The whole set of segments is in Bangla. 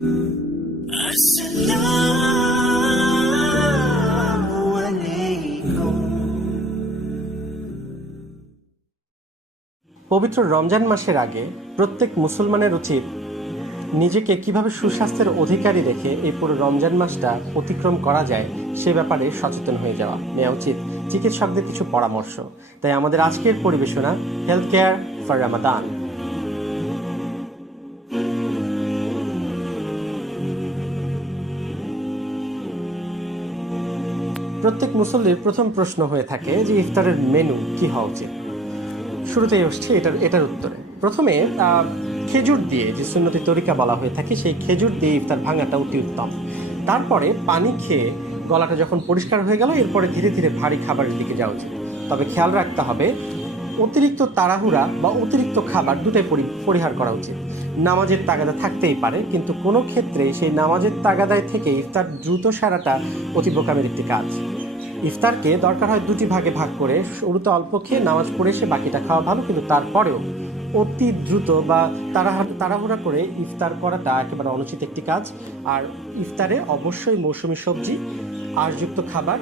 পবিত্র রমজান মাসের আগে প্রত্যেক মুসলমানের উচিত নিজেকে কীভাবে সুস্বাস্থ্যের অধিকারী রেখে এই পুরো রমজান মাসটা অতিক্রম করা যায় সে ব্যাপারে সচেতন হয়ে যাওয়া নেওয়া উচিত। চিকিৎসকদের কিছু পরামর্শ। তাই আমাদের আজকের পরিবেশনা হেলথ কেয়ার ফর রামাদান প্রত্যেক মুসল্লির প্রথম প্রশ্ন হয়ে থাকে যে ইফতারের মেনু কি হওয়া উচিত? শুরুতেই আসছি এটার এটার উত্তরে। প্রথমে খেজুর দিয়ে যে সুন্নতি তরিকা বলা হয়ে থাকে, সেই খেজুর দিয়ে ইফতার ভাঙাটা অতি উত্তম। তারপরে পানি খেয়ে গলাটা যখন পরিষ্কার হয়ে গেল, এরপরে ধীরে ধীরে ভারী খাবারের দিকে যাওয়া উচিত। তবে খেয়াল রাখতে হবে, অতিরিক্ত তাড়াহুড়া বা অতিরিক্ত খাবার দুটাই পরি- পরিহার করা উচিত। নামাজের তাগাদা থাকতেই পারে, কিন্তু কোনো ক্ষেত্রে সেই নামাজের তাগাদায় থেকে ইফতার দ্রুত সারাটা অতি বোকামের একটি কাজ। ইফতারকে দরকার হয় দুটি ভাগে ভাগ করে, শুরুতে অল্প খেয়ে নামাজ পড়ে এসে বাকিটা খাওয়া ভালো, কিন্তু তারপরেও অতি দ্রুত বা তাড়াহুড়া তাড়াহুড়া করে ইফতার করাটা একেবারে অনুচিত একটি কাজ। আর ইফতারে অবশ্যই মৌসুমি সবজি, আশযুক্ত খাবার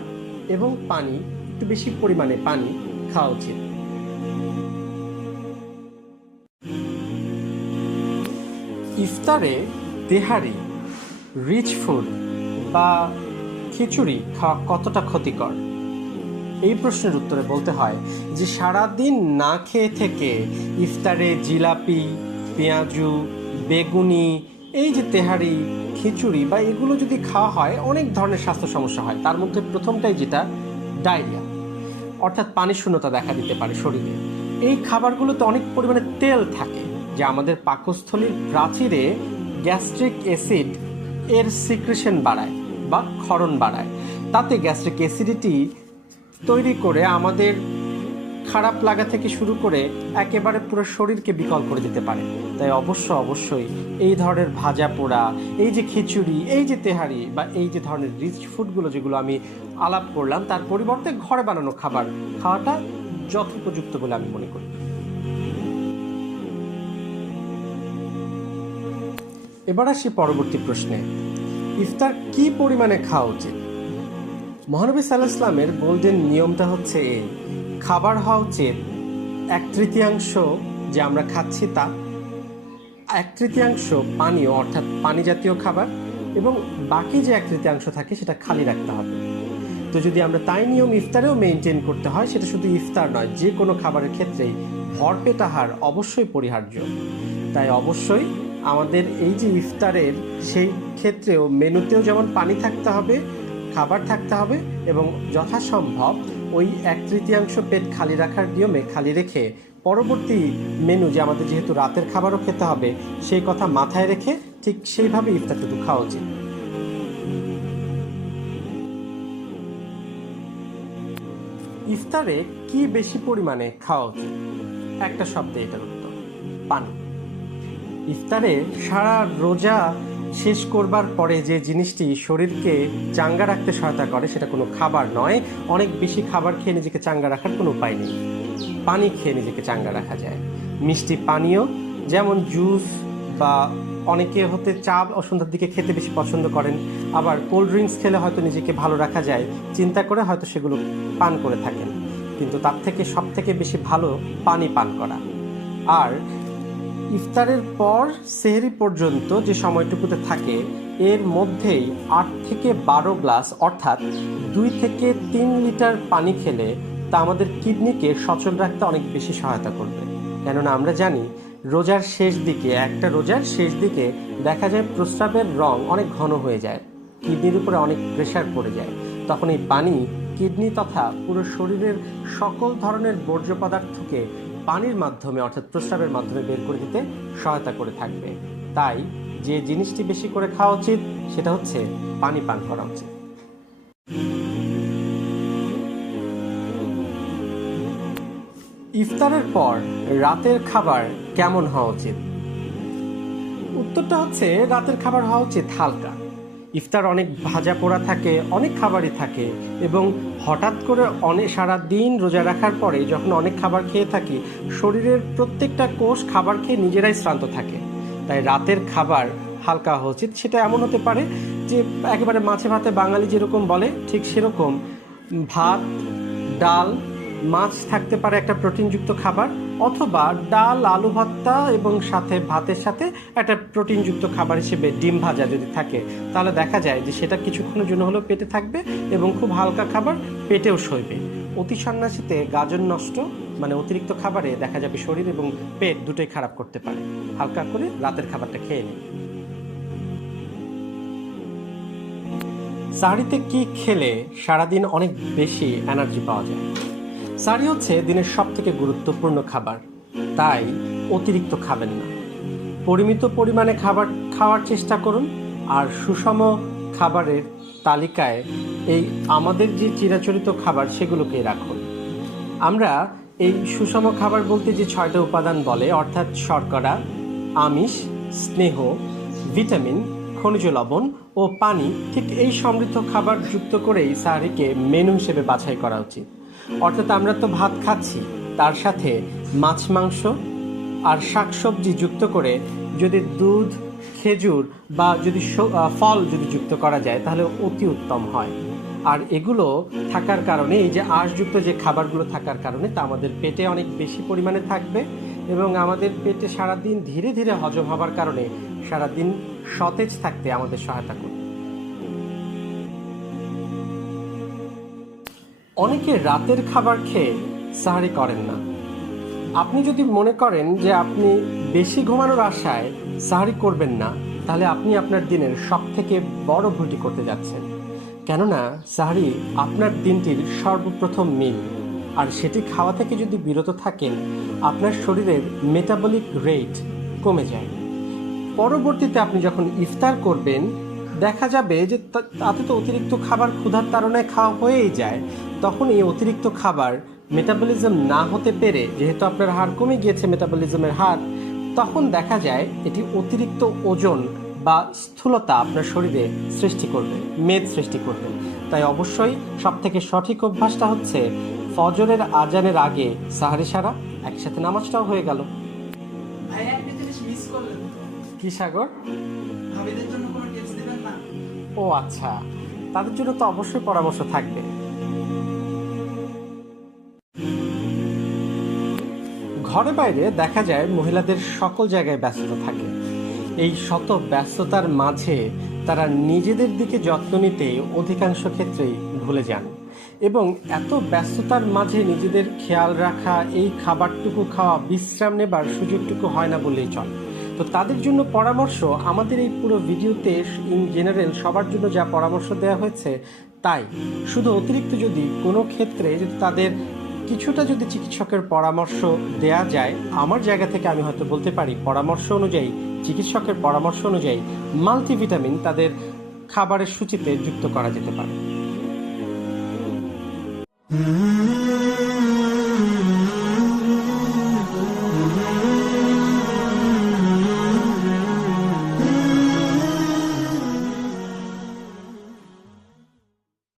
এবং পানি, একটু বেশি পরিমাণে পানি খাওয়া উচিত। ইফতারে তেহারি, রিচ ফুড বা খিচুড়ি খাওয়া কতটা ক্ষতিকর? এই প্রশ্নের উত্তরে বলতে হয় যে সারাদিন না খেয়ে থেকে ইফতারে জিলাপি, পেঁয়াজু, বেগুনি, এই যে তেহারি, খিচুড়ি বা এগুলো যদি খাওয়া হয়, অনেক ধরনের স্বাস্থ্য সমস্যা হয়। তার মধ্যে প্রথমটাই যেটা, ডায়রিয়া। অর্থাৎ পানি শূন্যতা দেখা দিতে পারে শরীরে। এই খাবারগুলোতে অনেক পরিমাণে তেল থাকে। যা আমাদের পাকস্থলীর প্রাচীরে গ্যাস্ট্রিক অ্যাসিড এর সিক্রেশন বাড়ায় বা ক্ষরণ বাড়ায়। তাতে গ্যাস্ট্রিক অ্যাসিডিটি তৈরি করে আমাদের খারাপ লাগা থেকে শুরু করে একেবারে পুরো শরীরকে বিকল করে দিতে পারে। তাই অবশ্য অবশ্যই এই ধরনের ভাজা পোড়া, এই যে খিচুড়ি, এই যে তেহারি বা এই যে ধরনের রিচ ফুডগুলো যেগুলো আমি আলাপ করলাম, তার পরিবর্তে ঘরে বানানো খাবার খাওয়াটা যথোপযুক্ত বলে আমি মনে করি। এবার আসি পরবর্তী প্রশ্নে। ইফতার কি পরিমাণে খাওয়া উচিত? মহানবী সাল্লাহ ইসলামের গোল্ডেন নিয়মটা হচ্ছে এই খাবার হওয়া উচিত, এক তৃতীয়াংশ যে আমরা খাচ্ছি তা, এক তৃতীয়াংশ পানীয়, অর্থাৎ পানি জাতীয় খাবার, এবং বাকি যে এক তৃতীয়াংশ থাকে সেটা খালি রাখতে হবে। তো যদি আমরা তাই নিয়ম ইফতারেও মেনটেন করতে হয়, সেটা শুধু ইফতার নয়, যে কোনো খাবারের ক্ষেত্রেই ভরপেট আহার অবশ্যই পরিহার্য। তাই অবশ্যই আমাদের এই যে ইফতারের সেই ক্ষেত্রেও মেনুতেও যেমন পানি থাকতে হবে, খাবার থাকতে হবে এবং যথাসম্ভব ওই এক তৃতীয়াংশ পেট খালি রাখার নিয়মে খালি রেখে পরবর্তী মেনু যে আমাদের যেহেতু রাতের খাবারও খেতে হবে, সেই কথা মাথায় রেখে ঠিক সেইভাবে ইফতারটুকু খাওয়া উচিত। ইফতারে কি বেশি পরিমাণে খাওয়া উচিত? একটা শব্দে এটার উত্তর, পানি। ইফতারে সারা রোজা শেষ করবার পরে যে জিনিসটি শরীরকে চাঙ্গা রাখতে সহায়তা করে, সেটা কোনো খাবার নয়। অনেক বেশি খাবার খেয়ে নিজেকে চাঙ্গা রাখার কোনো উপায় নেই। পানি খেয়ে নিজেকে চাঙ্গা রাখা যায়। মিষ্টি পানীয়, যেমন জুস বা অনেকে হতে চা সন্ধ্যার দিকে খেতে বেশি পছন্দ করেন। আবার কোল্ড ড্রিঙ্কস খেলে হয়তো নিজেকে ভালো রাখা যায়। চিন্তা করে হয়তো সেগুলো পান করে থাকেন। কিন্তু তার থেকে সব থেকে বেশি ভালো পানি পান করা। আর ইফতারের পর সেহরি পর্যন্ত যে সময়টুকুতে থাকে, এর মধ্যেই আট থেকে বারো গ্লাস, অর্থাৎ দুই থেকে তিন লিটার পানি খেলে তা আমাদের কিডনিকে সচল রাখতে অনেক বেশি সহায়তা করবে। কেননা আমরা জানি, রোজার শেষ দিকে, একটা রোজার শেষ দিকে দেখা যায় প্রস্রাবের রং অনেক ঘন হয়ে যায়, কিডনির উপরে অনেক প্রেশার পড়ে যায়। তখন এই পানি কিডনি তথা পুরো শরীরের সকল ধরনের বর্জ্য পদার্থকে পানির মাধ্যমে, অর্থাৎ প্রস্রাবের মাধ্যমে বের করে দিতে সহায়তা করে থাকবে। তাই যে জিনিসটি বেশি করে খাওয়া উচিত, সেটা হচ্ছে পানি পান করা উচিত। ইফতারের পর রাতের খাবার কেমন হওয়া উচিত? উত্তরটা হচ্ছে রাতের খাবার হওয়া উচিত হালকা। ইফতার অনেক ভাজা পোড়া থাকে, অনেক খাবারই থাকে এবং হঠাৎ করে অনেক সারা দিন রোজা রাখার পরে যখন অনেক খাবার খেয়ে থাকি, শরীরের প্রত্যেকটা কোষ খাবার খেয়ে নিজেরাই শ্রান্ত থাকে। তাই রাতের খাবার হালকা হওয়া উচিত। সেটা এমন হতে পারে যে একেবারে মাছে ভাতে বাঙালি যেরকম বলে, ঠিক সেরকম। ভাত, ডাল মাছ থাকতে পারে একটা প্রোটিনযুক্ত খাবার অথবা ডাল, আলু ভর্তা এবং সাথে ভাতের সাথে একটা প্রোটিনযুক্ত খাবার হিসেবে ডিম ভাজা যদি থাকে, তাহলে দেখা যায় যে সেটা কিছুক্ষণের জন্য হলেও পেটে থাকবে এবং খুব হালকা খাবার পেটেও সইবে। অতি সন্ন্যাসীতে গাজন নষ্ট মানে অতিরিক্ত খাবারে দেখা যাবে শরীর এবং পেট দুটোই খারাপ করতে পারে। হালকা করে রাতের খাবারটা খেয়ে নিন। সাহারিতে কি খেলে সারাদিন অনেক বেশি এনার্জি পাওয়া যায়? সারি হচ্ছে দিনের সব থেকে গুরুত্বপূর্ণ খাবার। তাই অতিরিক্ত খাবেন না। পরিমিত পরিমাণে খাবার খাওয়ার চেষ্টা করুন, আর সুষম খাবারের তালিকায় এই আমাদের যে চিরাচরিত খাবার সেগুলোকে রাখুন। আমরা এই সুষম খাবার বলতে যে ছয়টা উপাদান বলে, অর্থাৎ শর্করা, আমিষ, স্নেহ, ভিটামিন, খনিজ লবণ ও পানি, ঠিক এই সমৃদ্ধ খাবার যুক্ত করেই সাহারিকে মেনু হিসেবে বাছাই করা উচিত। অর্থাৎ আমরা তো ভাত খাচ্ছি। তার সাথে মাছ, মাংস আর শাকসবজি যুক্ত করে যদি দুধ, খেজুর বা যদি ফল যদি যুক্ত করা যায়, তাহলে অতি উত্তম হয়। আর এগুলো থাকার কারণে, এই যে আঁশযুক্ত যে খাবারগুলো থাকার কারণে, তা আমাদের পেটে অনেক বেশি পরিমাণে থাকবে এবং আমাদের পেটে সারাদিন ধীরে ধীরে হজম হবার কারণে সারাদিন সতেজ থাকতে আমাদের সহায়তা করবে। অনেকে রাতের খাবার খেয়ে সাহারি করেন না। আপনি যদি মনে করেন যে আপনি বেশি ঘুমানোর আশায় সাহারি করবেন না, তাহলে আপনি আপনার দিনের সব থেকে বড় ভুলটি করতে যাচ্ছেন। কেননা, সাহারি আপনার দিনটির সর্বপ্রথম মিল আর সেটি খাওয়া থেকে যদি বিরত থাকেন, আপনার শরীরের মেটাবলিক রেট কমে যায়। পরবর্তীতে আপনি যখন ইফতার করবেন দেখা যাবে যে তাতে তো অতিরিক্ত খাবার ক্ষুধার তাড়নায় খাওয়া হয়েই যায়। তখন এই অতিরিক্ত খাবার মেটাবলিজম না হতে পেরে যেহেতু আপনার হার কমে গিয়েছে মেটাবলিজমের হার তখন দেখা যায় এটি অতিরিক্ত ওজন বা স্থূলতা আপনার শরীরে সৃষ্টি করবে মেদ সৃষ্টি করবে। তাই অবশ্যই সব থেকে সঠিক অভ্যাসটা হচ্ছে ফজরের আজানের আগে সাহারি সারা একসাথে নামাজটাও হয়ে গেল। কি সাগর? ও আচ্ছা তাদের জন্য তো অবশ্যই পরামর্শ থাকবে। ঘরে বাইরে দেখা যায় মহিলাদের সকল জায়গায় ব্যস্ততা থাকে। এই শত ব্যস্ততার মাঝে তারা নিজেদের দিকে যত্ন নিতে অধিকাংশ ক্ষেত্রেই ভুলে যান এবং এত ব্যস্ততার মাঝে নিজেদের খেয়াল রাখা, এই খাবারটুকু খাওয়া বিশ্রাম নেবার সুযোগটুকু হয় না বলেই চলে। তো তাদের জন্য পরামর্শ, আমাদের এই পুরো ভিডিওতে ইন জেনারেল সবার জন্য যা পরামর্শ দেওয়া হয়েছে, তাই। শুধু অতিরিক্ত যদি কোনো ক্ষেত্রে যদি তাদের কিছুটা যদি চিকিৎসকের পরামর্শ দেয়া যায়, আমার জায়গা থেকে আমি হয়তো বলতে পারি, পরামর্শ অনুযায়ী, চিকিৎসকের পরামর্শ অনুযায়ী মাল্টিভিটামিন তাদের খাবারের সূচিতে যুক্ত করা যেতে পারে।